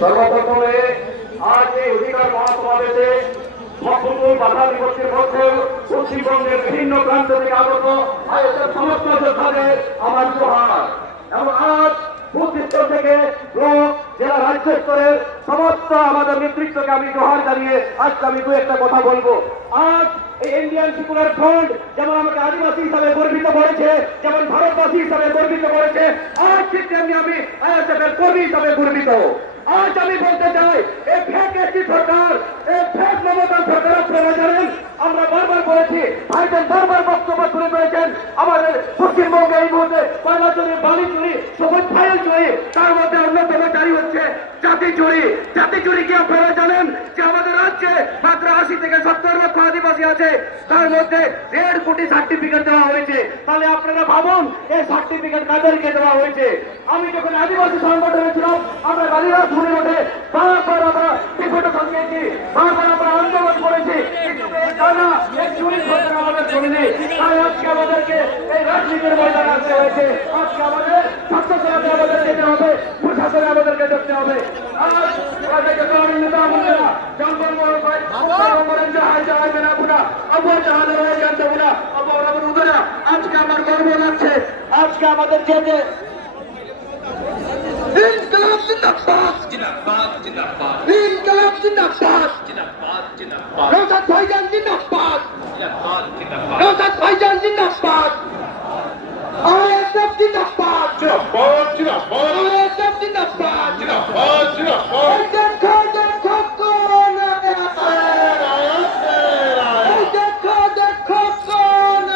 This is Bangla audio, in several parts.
সর্বপ্রথমে আজ এই অধিকার মহাসমাবেশে বাধা বিপত্তির মধ্যে পশ্চিমবঙ্গের বিভিন্ন প্রান্ত থেকে আগত সমস্ত যোদ্ধাদের আমার জোহার। এবং আজ বুথস্তর থেকে ব্লক জেলা রাজ্য স্তরের সমস্ত আমাদের নেতৃত্বকে আমি জোহার জানিয়ে আজকে আমি দু একটা কথা বলবো। আজ এই ইন্ডিয়ান সেকুলার ফ্রন্ট যেমন আমাকে আদিবাসী হিসাবে গর্বিত করেছে, যেমন ভারতবাসী হিসাবে গর্বিত করেছে, আজ ঠিক তেমনি আমি আইএসএফের কর্মী হিসাবে গর্বিত। আজ আমি বলতে চাই এই ফেক একটি সরকার, এই ফেক মমতা সরকার আপনারা জানেন, আমরা বারবার বলেছি, ভাইজান বারবার বক্তব্য তুলে ধরেছেন আমাদের পশ্চিমবঙ্গে এই মুহূর্তে কয়লা চুরি, বালি চুরি, সবুজ ফাইল চুরি, তার মধ্যে অন্যতম জারি হচ্ছে জাতি চুরি। জাতি চুরি কি আপনারা জানেন যে আমাদের রাজ্যে মাত্র 80 থেকে 70 লক্ষ আদিবাসী আছে, তার মধ্যে 1.5 কোটি সার্টিফিকেট দেওয়া হয়েছে। তাহলে আপনারা ভাবুন এই সার্টিফিকেট কাদেরকে দেওয়া হয়েছে। আমি যখন আদিবাসী সংগঠনে ছিলাম আমরা গালিরা শুনে ওঠে বারবার আমরা বিপদে সঙ্গেছি, বারবার আমরা আন্দোলন করেছি, কিন্তু এই টানা এই চুরি সরকার আমাদের চলেনি। তাই আজকে আমাদেরকে এই রাজনীতির ময়দানে আসতে হয়েছে। আজকে আমাদের ছাত্র সমাজে আমাদের যেতে হবে, প্রশাসনে আমাদেরকে দেখতে হবে। আজকে আমার গর্ব লাগছে, আজকে আমাদের যেতে ইনকলাব জিন্দাবাদ, জিন্দাবাদ, জিন্দাবাদ, ইনকলাব জিন্দাবাদ, জিন্দাবাদ, জিন্দাবাদ, নওশাদ ভাইজান জিন্দাবাদ, জিন্দাবাদ, জিন্দাবাদ, নওশাদ ভাইজান জিন্দাবাদ, আইএসএফ জিন্দাবাদ, জিন্দাবাদ, জিন্দাবাদ, আইএসএফ জিন্দাবাদ, জিন্দাবাদ, জিন্দাবাদ, দেখো দেখো কোন দেখো দেখো কোন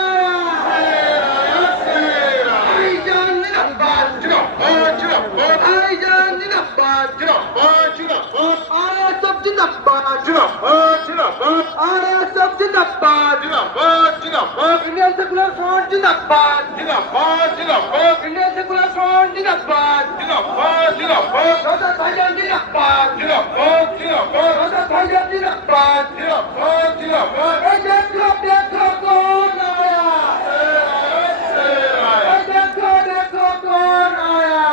ভাইজান জিন্দাবাদ, জিন্দাবাদ, জিন্দাবাদ, ভাইজান জিন্দাবাদ, জিন্দাবাদ, জিন্দাবাদ, আইএসএফ জিন্দাবাদ, জিন্দাবাদ, জিন্দাবাদ, আইএসএফ জিন্দাবাদ, জিন্দাবাদ, জিন্দাবাদ, ইন্ডিয়ান সেকুলার ফ্রন্ট জিন্দাবাদ, জিন্দাবাদ, জিন্দাবাদ, ইন্ডিয়ান সেকুলার ফ্রন্ট জিন্দাবাদ, জিন্দাবাদ, জিন্দাবাদ, নওশাদ ভাইজান জিন্দাবাদ, জিন্দাবাদ, জিন্দাবাদ, নওশাদ ভাইজান জিন্দাবাদ, জিন্দাবাদ, জিন্দাবাদ, এই দেখো দেখো কোন আয়া, এই দেখো দেখো কোন আয়া,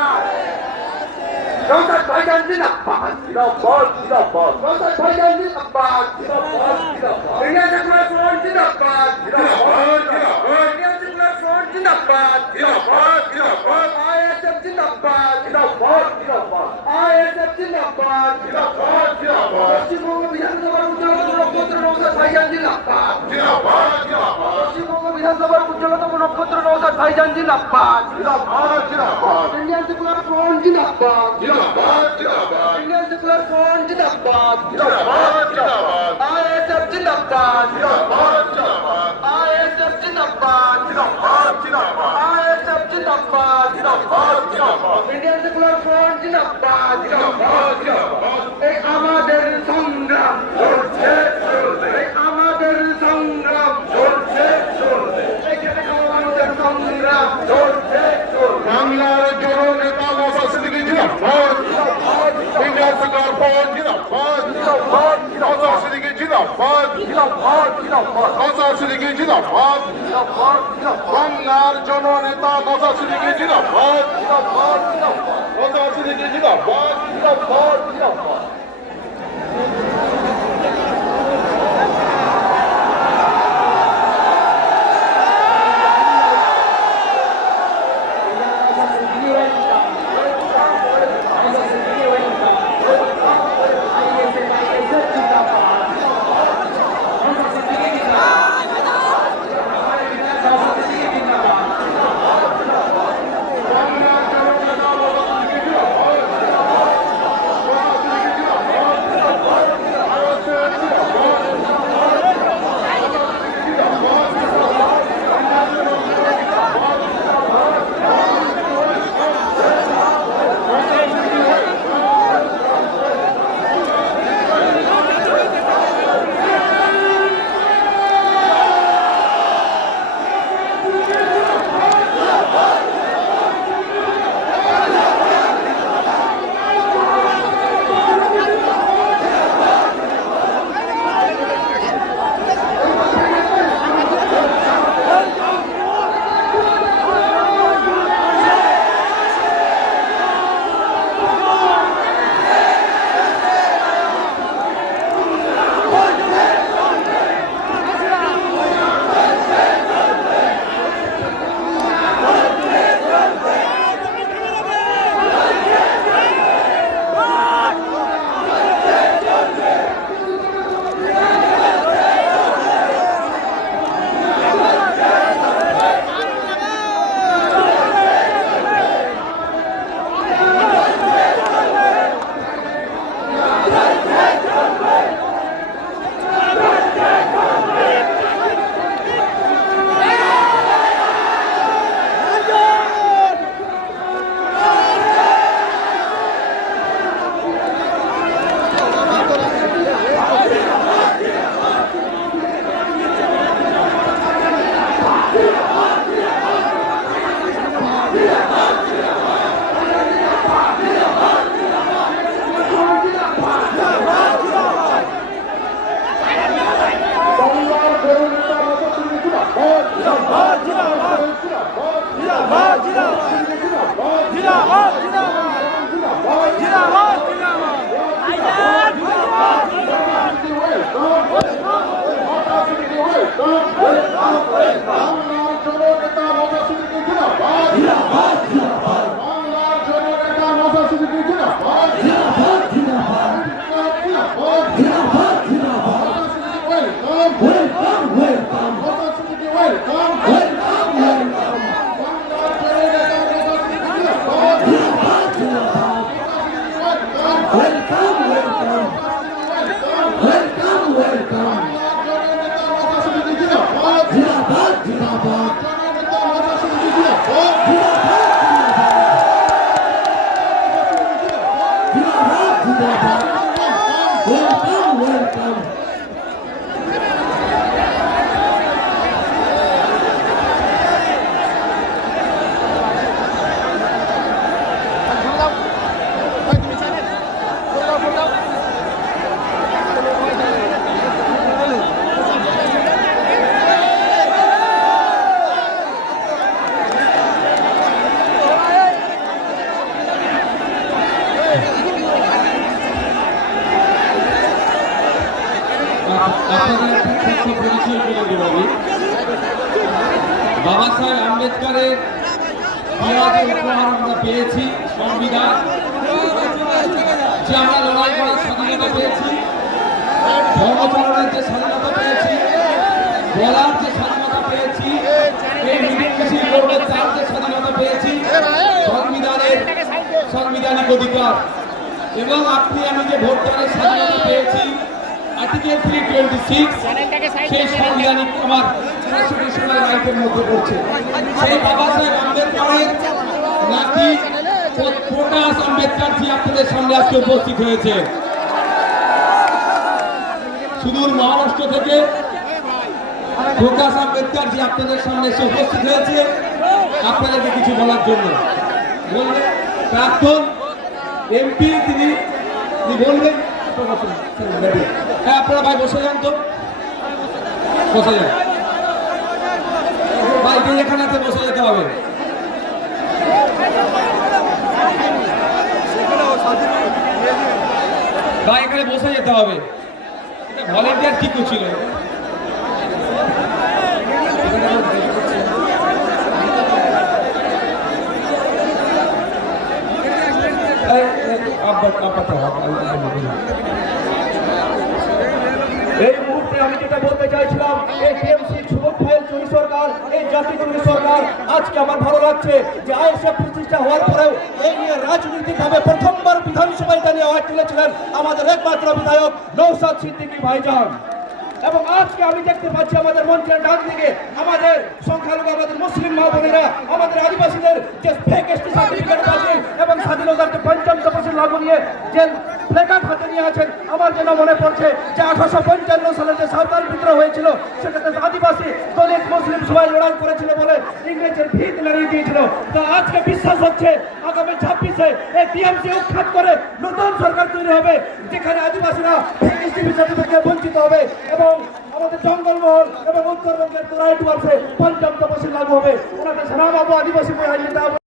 নওশাদ ভাইজান জিন্দাবাদ, জিন্দাবাদ, জিন্দাবাদ, নওশাদ ভাইজান জিন্দাবাদ, জিন্দাবাদ, জিন্দাবাদ, ইন্ডিয়ান সেকুলার ফ্রন্ট জিন্দাবাদ, জিন্দাবাদ, জিন্দাবাদ, ইন্ডিয়ান সেকুলার ফ্রন্ট জিন্দাবাদ, জিন্দাবাদ, জিন্দাবাদ, আইএসএফ জিন্দাবাদ, জিন্দাবাদ, জিন্দাবাদ, আইএসএফ জিন্দাবাদ, জিন্দাবাদ, জিন্দাবাদ, পশ্চিমবঙ্গ বিধানসভার উজ্জ্বলতম নক্ষত্র নওশাদ ভাইজান জিন্দাবাদ, জিন্দাবাদ, জিন্দাবাদ, পশ্চিমবঙ্গ বিধানসভার উজ্জ্বলতম নক্ষত্র নওশাদ ভাইজান জিন্দাবাদ, জিন্দাবাদ, জিন্দাবাদ, ইন্ডিয়ান সেকুলার ফ্রন্ট জিন্দাবাদ, জিন্দাবাদ, জিন্দাবাদ, ইন্ডিয়ান সেকুলার ফ্রন্ট জিন্দাবাদ, জিন্দাবাদ, জিন্দাবাদ, আইএসএফ জিন্দাবাদ, জিন্দাবাদ, জিন্দাবাদ, আইএসএফ জিন্দাবাদ, জিন্দাবাদ, জিন্দাবাদ, আইএসএফ জিন্দাবাদ, জিন্দাবাদ, জিন্দাবাদ, ইন্ডিয়ান সেকুলার ফ্রন্ট জিন্দাবাদ, জিন্দাবাদ, জিন্দাবাদ, এই আমাদের সংগ্রাম চলছে চলবে, এই আমাদের সংগ্রাম চলছে চলবে, এখানে আমাদের সংগ্রাম চলছে চলবে। বাংলার জননেতা নওশাদ সিদ্দিকী জিন্দাবাদ, ইন্ডিয়ান সেকুলার ফ্রন্ট জিন্দাবাদ, নওশাদ সিদ্দিকী জিন্দাবাদ, নওশাদ সিদ্দিকী জিন্দাবাদ, বাংলার জননেতা নওশাদ সিদ্দিকী জিন্দাবাদ, নওশাদ সিদ্দিকী জিন্দাবাদ, জিন্দাবাদ। মিছিল করে দেব আমি। বাবা সাহেব আম্বেদকরের পেয়াজের উপহার আমরা পেয়েছি, সংবিধান যে আমরা লড়াই করার স্বাধীনতা পেয়েছি, ধর্মচরণের যে স্বাধীনতা পেয়েছি, বলার যে স্বাধীনতা পেয়েছি, এই মিছিল মিছিল করবে তার যে স্বাধীনতা পেয়েছি, সাংবিধানিক অধিকার এবং আপনি আমি যে ভোট দেওয়ার স্বাধীনতা পেয়েছি আর্টিকেল 326 সেই সাংবিধানিক আমার কনস্টিটিউশনাল রাইটের মধ্যে পড়ছে। সেই বাবা সাহেব আম্বেদকরের নাকি প্রকাশ আম্বেদকর জি আপনাদের সামনে আজকে উপস্থিত হয়েছে সুদূর মহারাষ্ট্র থেকে। প্রকাশ আম্বেদকর জি আপনাদের সামনে এসে উপস্থিত হয়েছে আপনাদেরকে কিছু বলার জন্য। বলবেন প্রাক্তন এমপি তিনি বলবেন। হ্যাঁ আপনারা ভাই বসে যান, তো বসে যান ভাই, এখানে বসে যেতে হবে। ভাই এখানে বসে যেতে হবে। ভলেন্টিয়ার কি করছিল? এই মুহূর্তে আমি যেটা বলতে চাইছিলাম, এই টিএমসি যুবক ফাইল চুরি সরকার, এই জাতি চুরি সরকার, আজকে আমার ভালো লাগছে যে আইএসএফ প্রতিষ্ঠা হওয়ার পরেও এই নিয়ে রাজনৈতিকভাবে প্রথমবার বিধানসভায় এটা নিয়ে আওয়াজ তুলেছিলেন আমাদের একমাত্র বিধায়ক নওশাদ সিদ্দিকী ভাইজান। এবং আজকে আমি দেখতে পাচ্ছি আমাদের মঞ্চের ডান দিকে আমাদের সংখ্যালঘু, আমাদের মুসলিম মা বোনেরা, আমাদের আদিবাসীদের যে ফেক এসটি সার্টিফিকেট পাচ্ছেন এবং স্বাধীনতার যে পঞ্চম তফসিল লাগু নিয়ে যে প্লেকার্ড হাতে নিয়ে আছেন, আমার যেন মনে পড়ছে যে 1855 সালে যে সাঁওতাল বিদ্রোহ হয়েছিল সেটাতে আদিবাসী দলিত মুসলিম সবাই লড়াই করেছিল বলে ইংরেজের ভিত লড়িয়ে দিয়েছিল। তো আজকে বিশ্বাস হচ্ছে আগামী 26-এ এই টিএমসি উৎখাত করে নতুন সরকার তৈরি হবে যেখানে আদিবাসীরা ফেক এসটি সার্টিফিকেট থেকে বঞ্চিত হবে এবং আমাদের জঙ্গলমহল এবং উত্তরবঙ্গের 2 পঞ্চম তফসিল লাগু হবে। ওনাদের সারা আদিবাসী